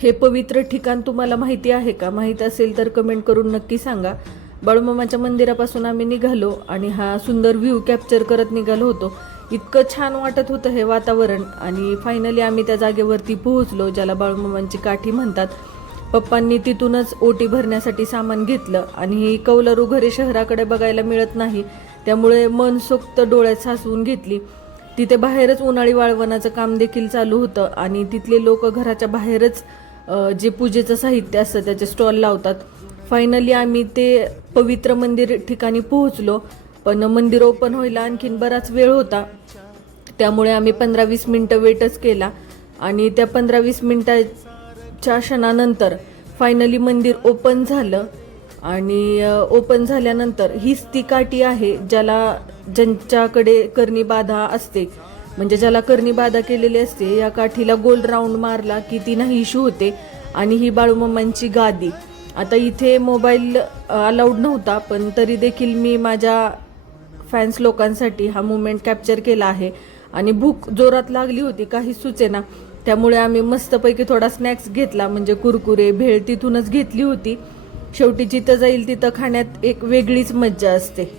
हे पवित्र ठिकाण तुम्हाला माहिती आहे का? माहीत असेल तर कमेंट करून नक्की सांगा. बाळूमामाच्या मंदिरापासून आम्ही निघालो आणि हा सुंदर व्ह्यू कॅप्चर करत निघालो होतो. इतकं छान वाटत होतं हे वातावरण आणि फायनली आम्ही त्या जागेवरती पोहोचलो, ज्याला बाळूमामांची काठी म्हणतात. पप्पांनी तिथूनच ओटी भरण्यासाठी सामान घेतलं आणि ही कौलारू घरे शहराकडे बघायला मिळत नाही, त्यामुळे मनसोक्त डोळ्यात साचवून घेतली. तिथे बाहेरच उन्हाळी वाळवणाचं काम देखील चालू होतं आणि तिथले लोक घराच्या बाहेरच जे पूजेचं साहित्य असतं त्याचे स्टॉल लावतात. फायनली आम्ही ते पवित्र मंदिर ठिकाणी पोहोचलो, पण मंदिर ओपन व्हायला आणखीन बराच वेळ होता, त्यामुळे आम्ही 15-20 मिनटं वेटच केला आणि त्या 15-20 मिनटाच्या क्षणानंतर फायनली मंदिर ओपन झालं. आणि ओपन झाल्यानंतर हीच ती काठी आहे ज्यांच्याकडे करणी बाधा असते, म्हणजे ज्याला करणी बाधा केलेली असते, या काठीला गोल राऊंड मारला की ती नाही इश्यू होते. आणि ही बाळूमामांची गादी. आता इथे मोबाईल अलाउड नव्हता, पण तरी देखील मी माझ्या फॅन्स लोकांसाठी हा मुमेंट कॅप्चर केला आहे. आणि भूक जोरात लागली होती, काही सुचेना, त्यामुळे आम्ही मस्तपैकी थोडा स्नॅक्स घेतला, म्हणजे कुरकुरे भेळ तिथूनच घेतली होती. शेवटी जिथं जाईल तिथं खाण्यात एक वेगळीच मज्जा असते.